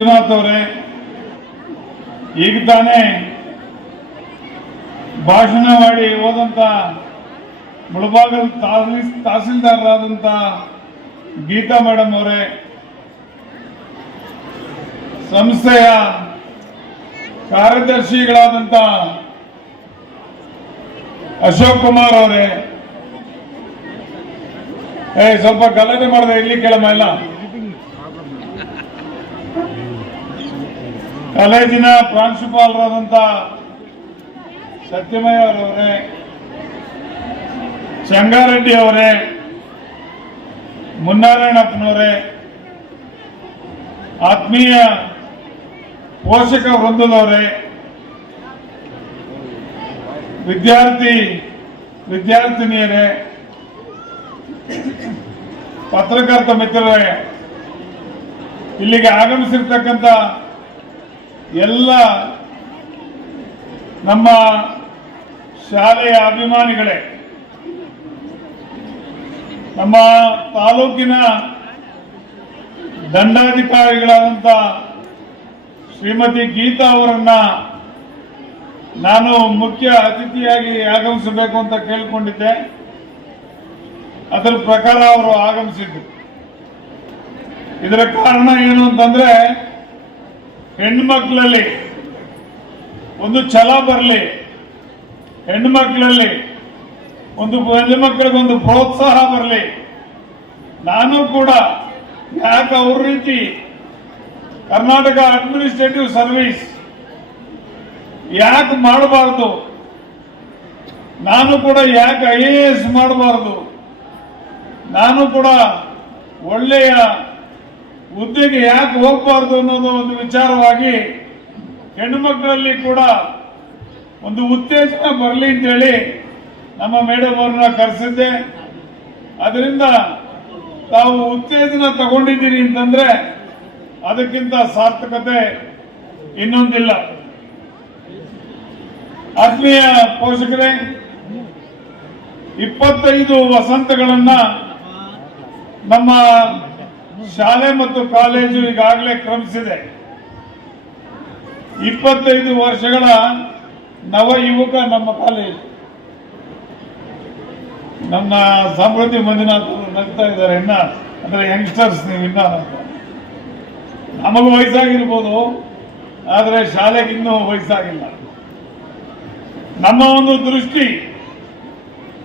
ಅವರೇ ಈಗ ತಾನೇ ಭಾಷಣ ಮಾಡಿ ಹೋದಂತ ಮುಳಬಾಗಲ್ ತಹಸೀಲ್ದಾರರಾದಂತ ಗೀತಾ ಮೇಡಮ್ ಅವರೇ, ಸಂಸ್ಥೆಯ ಕಾರ್ಯದರ್ಶಿಗಳಾದಂತ ಅಶೋಕ್ ಕುಮಾರ್ ಅವರೇ, ಸ್ವಲ್ಪ ಗಲಾಟೆ ಮಾಡಿದೆ ಇಲ್ಲಿ ಕೇಳಮ್ಮ ಇಲ್ಲ. ಕಾಲೇಜಿನ ಪ್ರಾಂಶುಪಾಲರಾದಂತ ಸತ್ಯಮಯ್ಯ ಅವರವರೇ, ಚಂಗಾರೆಡ್ಡಿ ಅವರೇ, ಮುನ್ನಾರಾಯಣಪ್ಪನವರೇ, ಆತ್ಮೀಯ ಪೋಷಕ ವೃಂದದವರೇ, ವಿದ್ಯಾರ್ಥಿನಿಯರೇ, ಪತ್ರಕರ್ತ ಮಿತ್ರರೇ, ಇಲ್ಲಿಗೆ ಆಗಮಿಸಿರ್ತಕ್ಕಂಥ ಎಲ್ಲ ನಮ್ಮ ಶಾಲೆಯ ಅಭಿಮಾನಿಗಳೇ, ನಮ್ಮ ತಾಲೂಕಿನ ದಂಡಾಧಿಕಾರಿಗಳಾದಂಥ ಶ್ರೀಮತಿ ಗೀತಾ ಅವರನ್ನ ನಾನು ಮುಖ್ಯ ಅತಿಥಿಯಾಗಿ ಆಗಮಿಸಬೇಕು ಅಂತ ಕೇಳಿಕೊಂಡಿದ್ದೆ. ಅದರ ಪ್ರಕಾರ ಅವರು ಆಗಮಿಸಿದ್ದು. ಇದರ ಕಾರಣ ಏನು ಅಂತಂದ್ರೆ, ಹೆಣ್ಮಕ್ಳಲ್ಲಿ ಒಂದು ಛಲ ಬರಲಿ, ಹೆಣ್ಮಕ್ಳಲ್ಲಿ ಹೆಣ್ಮಕ್ಳಿಗೊಂದು ಪ್ರೋತ್ಸಾಹ ಬರಲಿ. ನಾನು ಕೂಡ ಯಾಕೆ ಅವ್ರ ರೀತಿ ಕರ್ನಾಟಕ ಅಡ್ಮಿನಿಸ್ಟ್ರೇಟಿವ್ ಸರ್ವಿಸ್ ಯಾಕೆ ಮಾಡಬಾರ್ದು, ನಾನು ಕೂಡ ಯಾಕೆ IAS ಮಾಡಬಾರ್ದು, ನಾನು ಕೂಡ ಒಳ್ಳೆಯ ಹುದ್ದೆಗೆ ಯಾಕೆ ಹೋಗಬಾರ್ದು ಅನ್ನೋದು ಒಂದು ವಿಚಾರವಾಗಿ ಹೆಣ್ಣುಮಕ್ಕಳಲ್ಲಿ ಕೂಡ ಒಂದು ಉತ್ತೇಜನ ಬರಲಿ ಅಂತೇಳಿ ನಮ್ಮ ಮೇಡಮ್ ಅವ್ರನ್ನ ಕರೆಸಿದ್ದೆ. ಅದರಿಂದ ತಾವು ಉತ್ತೇಜನ ತಗೊಂಡಿದ್ದೀರಿ ಅಂತಂದ್ರೆ ಅದಕ್ಕಿಂತ ಸಾರ್ಥಕತೆ ಇನ್ನೊಂದಿಲ್ಲ. ಆತ್ಮೀಯ ಪೋಷಕರೇ, 25 ವಸಂತಗಳನ್ನ ನಮ್ಮ ಶಾಲೆ ಮತ್ತು ಕಾಲೇಜು ಈಗಾಗಲೇ ಕ್ರಮಿಸಿದೆ. 25 ವರ್ಷಗಳ ನವ ಯುವಕ ನಮ್ಮ ಕಾಲೇಜು. ನಮ್ಮ ಸಮೃದ್ಧಿ ಮಂಜುನಾಥ್ ನಗ್ತಾ ಇದ್ದಾರೆ, ಇನ್ನ ಅಂದ್ರೆ ಯಂಗ್ಸ್ಟರ್ಸ್ ನೀವು ಇನ್ನ ನಮಗೂ ವಯಸ್ಸಾಗಿರ್ಬೋದು, ಆದರೆ ಶಾಲೆಗೆ ಇನ್ನೂ ವಯಸ್ಸಾಗಿಲ್ಲ. ನಮ್ಮ ಒಂದು ದೃಷ್ಟಿ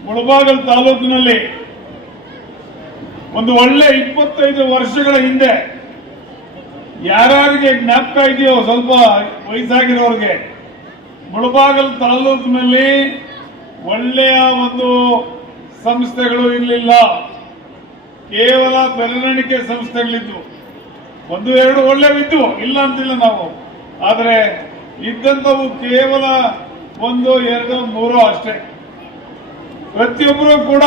ಮುಳಬಾಗಲ್ ತಾಲೂಕಿನಲ್ಲಿ ಒಂದು ಒಳ್ಳೆ 25 ವರ್ಷಗಳ ಹಿಂದೆ ಯಾರಿಗೆ ಜ್ಞಾಪಕ ಇದೆಯೋ ಸ್ವಲ್ಪ ವಯಸ್ಸಾಗಿರೋರಿಗೆ, ಮುಳಬಾಗಲ್ ತಾಲೂಕಿನಲ್ಲಿ ಒಳ್ಳೆಯ ಒಂದು ಸಂಸ್ಥೆಗಳು ಇರಲಿಲ್ಲ. ಕೇವಲ ಬೆರಳೆಣಿಕೆ ಸಂಸ್ಥೆಗಳಿದ್ವು. 1-2 ಒಳ್ಳೆವಿದ್ದು, ಇಲ್ಲ ಅಂತಿಲ್ಲ ನಾವು. ಆದರೆ ಇದ್ದಂಥವು ಕೇವಲ 1-2-3 ಅಷ್ಟೇ. ಪ್ರತಿಯೊಬ್ಬರು ಕೂಡ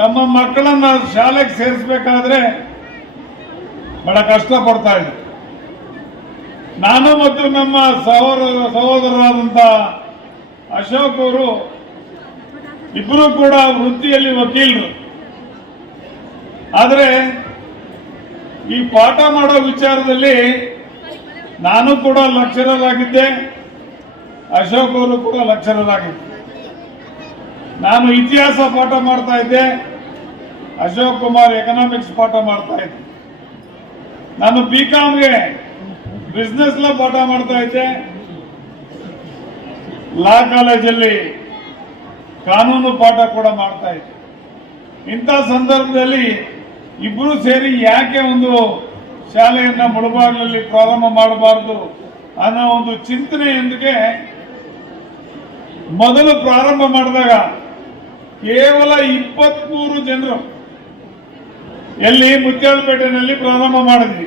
ತಮ್ಮ ಮಕ್ಕಳನ್ನ ಶಾಲೆಗೆ ಸೇರಿಸಬೇಕಾದ್ರೆ ಬಹಳ ಕಷ್ಟ ಪಡ್ತಾ ಇದ್ರು. ನಾನು ಮತ್ತು ನಮ್ಮ ಸಹೋದರರಾದಂತ ಅಶೋಕ್ ಅವರು ಇಬ್ಬರು ಕೂಡ ವೃತ್ತಿಯಲ್ಲಿ ವಕೀಲರು. ಆದರೆ ಈ ಪಾಠ ಮಾಡೋ ವಿಚಾರದಲ್ಲಿ ನಾನು ಕೂಡ ಲೆಕ್ಚರರ್ ಆಗಿದ್ದೆ, ಅಶೋಕ್ ಅವರು ಕೂಡ ಲೆಕ್ಚರರ್ ಆಗಿದ್ದೆ. ನಾನು ಇತಿಹಾಸ ಪಾಠ ಮಾಡ್ತಾ ಇದ್ದೆ, ಅಶೋಕ್ ಕುಮಾರ್ ಎಕನಾಮಿಕ್ಸ್ ಪಾಠ ಮಾಡ್ತಾ ಇದ್ದೆ. ನಾನು BComಗೆ ಬಿಸ್ನೆಸ್ ಲಾ ಪಾಠ ಮಾಡ್ತಾ ಇದ್ದೆ, ಲಾ ಕಾಲೇಜಲ್ಲಿ ಕಾನೂನು ಪಾಠ ಕೂಡ ಮಾಡ್ತಾ ಇದ್ದೆ. ಇಂಥ ಸಂದರ್ಭದಲ್ಲಿ ಇಬ್ಬರು ಸೇರಿ ಯಾಕೆ ಒಂದು ಶಾಲೆಯನ್ನ ಮುಳಬಾಗಿಲಲ್ಲಿ ಪ್ರಾರಂಭ ಮಾಡಬಾರದು ಅನ್ನೋ ಒಂದು ಚಿಂತನೆಯೊಂದಿಗೆ ಮೊದಲು ಪ್ರಾರಂಭ ಮಾಡಿದಾಗ ಕೇವಲ 23 ಜನರು ಎಲ್ಲಿ ಮುತ್ಯಾಲಪೇಟೆನಲ್ಲಿ ಪ್ರಾರಂಭ ಮಾಡಿದ್ವಿ.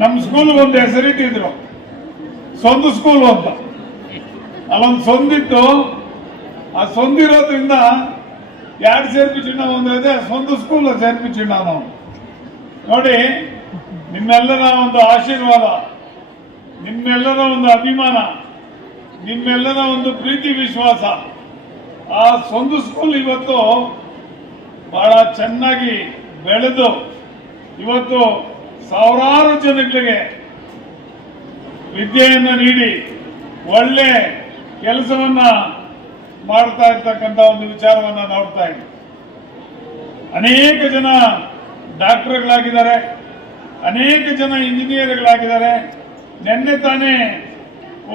ನಮ್ಮ ಸ್ಕೂಲ್ ಒಂದು ಹೆಸರಿಟ್ಟಿದ್ರು, ಸೊಂದು ಸ್ಕೂಲ್ ಅಂತ. ಅಲ್ಲೊಂದು ಸೊಂದಿತ್ತು. ಆ ಸೊಂದಿರೋದ್ರಿಂದ ಯಾರು ಸೇರ್ಪಿಸಿಣ್ಣ ಅಂದ್ರೆ ಸೊಂದು ಸ್ಕೂಲ್ ಸೇರ್ಪಿಸಿಣ್ಣ ನಾವು. ನೋಡಿ, ನಿಮ್ಮೆಲ್ಲರ ಒಂದು ಆಶೀರ್ವಾದ, ನಿಮ್ಮೆಲ್ಲರ ಒಂದು ಅಭಿಮಾನ, ನಿಮ್ಮೆಲ್ಲರ ಒಂದು ಪ್ರೀತಿ ವಿಶ್ವಾಸ, ಆ ಸೊಂದು ಸ್ಕೂಲ್ ಇವತ್ತು ಬಹಳ ಚೆನ್ನಾಗಿ ಬೆಳೆದು ಇವತ್ತು ಸಾವಿರಾರು ಜನಗಳಿಗೆ ವಿದ್ಯೆಯನ್ನು ನೀಡಿ ಒಳ್ಳೆ ಕೆಲಸವನ್ನ ಮಾಡ್ತಾ ಇರ್ತಕ್ಕಂಥ ಒಂದು ವಿಚಾರವನ್ನ ನೋಡ್ತಾ ಇದ್ದೀವಿ. ಅನೇಕ ಜನ ಡಾಕ್ಟರ್ಗಳಾಗಿದ್ದಾರೆ, ಅನೇಕ ಜನ ಇಂಜಿನಿಯರ್ಗಳಾಗಿದ್ದಾರೆ. ನಿನ್ನೆ ತಾನೇ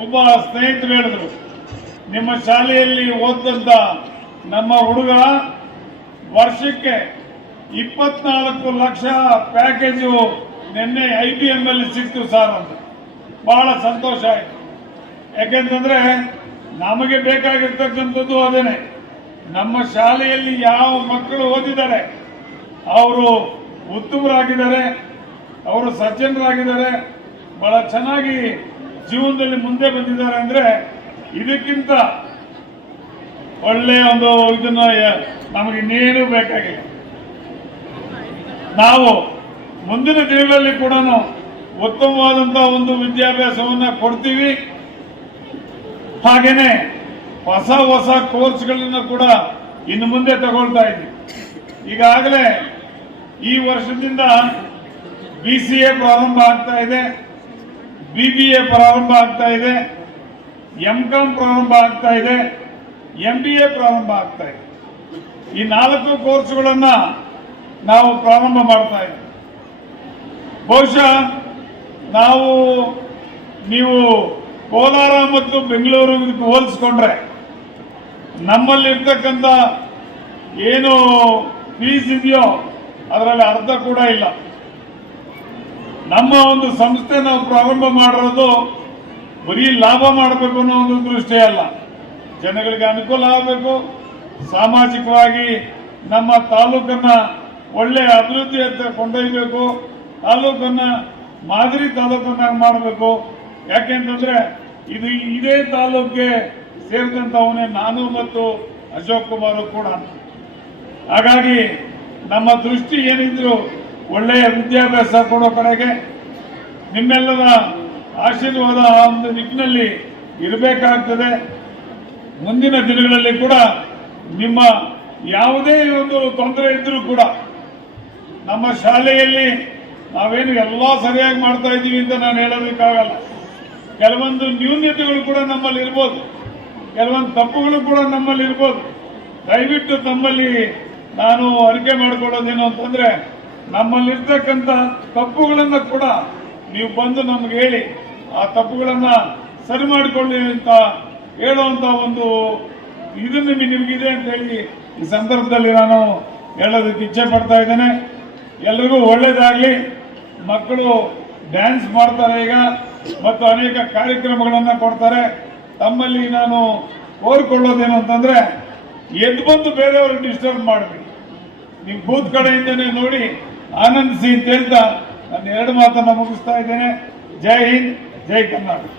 ಒಬ್ಬ ಸ್ನೇಹಿತರು ಹೇಳಿದ್ರು, ನಿಮ್ಮ ಶಾಲೆಯಲ್ಲಿ ಓದಂತ ನಮ್ಮ ಹುಡುಗ ವರ್ಷಕ್ಕೆ 24 ಲಕ್ಷ ಪ್ಯಾಕೇಜು ನಿನ್ನೆ IBM ಅಲ್ಲಿ ಸಿಕ್ತು ಸರ್ ಅಂತ. ಬಹಳ ಸಂತೋಷ ಆಯ್ತು. ಯಾಕೆಂತಂದ್ರೆ ನಮಗೆ ಬೇಕಾಗಿರ್ತಕ್ಕಂಥದ್ದು ಅದೇನೆ. ನಮ್ಮ ಶಾಲೆಯಲ್ಲಿ ಯಾವ ಮಕ್ಕಳು ಓದಿದ್ದಾರೆ, ಅವರು ಉತ್ತಮರಾಗಿದ್ದಾರೆ, ಅವರು ಸಜ್ಜನರಾಗಿದ್ದಾರೆ, ಬಹಳ ಚೆನ್ನಾಗಿ ಜೀವನದಲ್ಲಿ ಮುಂದೆ ಬಂದಿದ್ದಾರೆ. ಅಂದ್ರೆ ಇದಕ್ಕಿಂತ ಒಳ್ಳೆಯ ಒಂದು ಇದನ್ನ ನಮಗೆ ಇನ್ನೇನು ಬೇಕಾಗಿಲ್ಲ. ನಾವು ಮುಂದಿನ ದಿನಗಳಲ್ಲಿ ಕೂಡ ಉತ್ತಮವಾದಂತಹ ಒಂದು ವಿದ್ಯಾಭ್ಯಾಸವನ್ನ ಕೊಡ್ತೀವಿ. ಹಾಗೇನೆ ಹೊಸ ಹೊಸ ಕೋರ್ಸ್ಗಳನ್ನು ಕೂಡ ಇನ್ನು ಮುಂದೆ ತಗೊಳ್ತಾ ಇದ್ದೀವಿ. ಈಗಾಗಲೇ ಈ ವರ್ಷದಿಂದ BCA ಪ್ರಾರಂಭ ಆಗ್ತಾ ಇದೆ, BBA ಪ್ರಾರಂಭ ಆಗ್ತಾ ಇದೆ, MCOM ಪ್ರಾರಂಭ ಆಗ್ತಾ ಇದೆ, MBA ಪ್ರಾರಂಭ ಆಗ್ತಾ ಇದೆ. ಈ 4 ಕೋರ್ಸ್ಗಳನ್ನ ನಾವು ಪ್ರಾರಂಭ ಮಾಡ್ತಾ ಇದ್ದೀವಿ. ಬಹುಶಃ ನೀವು ಕೋಲಾರ ಮತ್ತು ಬೆಂಗಳೂರಿಗೆ ಹೋಲಿಸ್ಕೊಂಡ್ರೆ ನಮ್ಮಲ್ಲಿರ್ತಕ್ಕಂಥ ಏನು ಫೀಸ್ ಇದೆಯೋ ಅದರಲ್ಲಿ ಅರ್ಧ ಕೂಡ ಇಲ್ಲ. ನಮ್ಮ ಒಂದು ಸಂಸ್ಥೆ ನಾವು ಪ್ರಾರಂಭ ಮಾಡಿರೋದು ಬರೀ ಲಾಭ ಮಾಡಬೇಕು ಅನ್ನೋ ಒಂದು ದೃಷ್ಟಿ ಅಲ್ಲ, ಜನಗಳಿಗೆ ಅನುಕೂಲ ಆಗಬೇಕು, ಸಾಮಾಜಿಕವಾಗಿ ನಮ್ಮ ತಾಲೂಕನ್ನ ಒಳ್ಳೆ ಅಭಿವೃದ್ಧಿ ಅಂತ ಕೊಂಡೊಯ್ಯಬೇಕು, ತಾಲೂಕನ್ನ ಮಾದರಿ ತಾಲೂಕನ್ನ ಮಾಡಬೇಕು. ಯಾಕೆಂತಂದ್ರೆ ಇದೇ ತಾಲೂಕಿಗೆ ಸೇರಿದಂತವನೇ ನಾನು ಮತ್ತು ಅಶೋಕ್ ಕುಮಾರ್ ಕೂಡ. ಹಾಗಾಗಿ ನಮ್ಮ ದೃಷ್ಟಿ ಏನಿದ್ರು ಒಳ್ಳೆಯ ವಿದ್ಯಾಭ್ಯಾಸ ಕೊಡೋ ಕಡೆಗೆ ನಿಮ್ಮೆಲ್ಲರ ಆಶೀರ್ವಾದ ಒಂದು ನಿಟ್ಟಿನಲ್ಲಿ ಇರಬೇಕಾಗ್ತದೆ. ಮುಂದಿನ ದಿನಗಳಲ್ಲಿ ಕೂಡ ನಿಮ್ಮ ಯಾವುದೇ ಒಂದು ತೊಂದರೆ ಇದ್ರೂ ಕೂಡ ನಮ್ಮ ಶಾಲೆಯಲ್ಲಿ ನಾವೇನು ಎಲ್ಲ ಸರಿಯಾಗಿ ಮಾಡ್ತಾ ಇದ್ದೀವಿ ಅಂತ ನಾನು ಹೇಳೋದಕ್ಕಾಗಲ್ಲ. ಕೆಲವೊಂದು ನ್ಯೂನ್ಯತೆಗಳು ಕೂಡ ನಮ್ಮಲ್ಲಿ ಇರ್ಬೋದು, ಕೆಲವೊಂದು ತಪ್ಪುಗಳು ಕೂಡ ನಮ್ಮಲ್ಲಿ ಇರ್ಬೋದು. ದಯವಿಟ್ಟು ತಮ್ಮಲ್ಲಿ ನಾನು ಅರಿಕೆ ಮಾಡಿಕೊಳ್ಳೋದೇನು ಅಂತಂದ್ರೆ, ನಮ್ಮಲ್ಲಿರ್ತಕ್ಕಂಥ ತಪ್ಪುಗಳನ್ನ ಕೂಡ ನೀವು ಬಂದು ನಮ್ಗೆ ಹೇಳಿ ಆ ತಪ್ಪುಗಳನ್ನ ಸರಿ ಮಾಡಿಕೊಳ್ಳಿ ಅಂತ ಹೇಳುವಂತ ಒಂದು ಇದನ್ನು ನಿಮಗಿದೆ ಅಂತ ಹೇಳಿ ಈ ಸಂದರ್ಭದಲ್ಲಿ ನಾನು ಹೇಳೋದಕ್ಕೆ ಇಚ್ಛೆ ಪಡ್ತಾ ಇದ್ದೇನೆ. ಎಲ್ರಿಗೂ ಒಳ್ಳೇದಾಗ್ಲಿ. ಮಕ್ಕಳು ಡ್ಯಾನ್ಸ್ ಮಾಡ್ತಾರೆ ಈಗ ಮತ್ತು ಅನೇಕ ಕಾರ್ಯಕ್ರಮಗಳನ್ನ ಕೊಡ್ತಾರೆ. ತಮ್ಮಲ್ಲಿ ನಾನು ಕೋರಿಕೊಳ್ಳೋದೇನು ಅಂತಂದ್ರೆ, ಎದ್ದು ಬಂದು ಬೇರೆಯವ್ರಿಗೆ ಡಿಸ್ಟರ್ಬ್ ಮಾಡಬೇಡಿ. ನೀವು ಬೂತ್ ಕಡೆಯಿಂದನೇ ನೋಡಿ ಆನಂದಿಸಿ ಅಂತ ಹೇಳ್ತಾ ನಾನು 2 ಮಾತನ್ನ ಮುಗಿಸ್ತಾ ಇದ್ದೇನೆ. ಜೈ ಹಿಂದ್, ಜೈ ಕರ್ನಾಟಕ.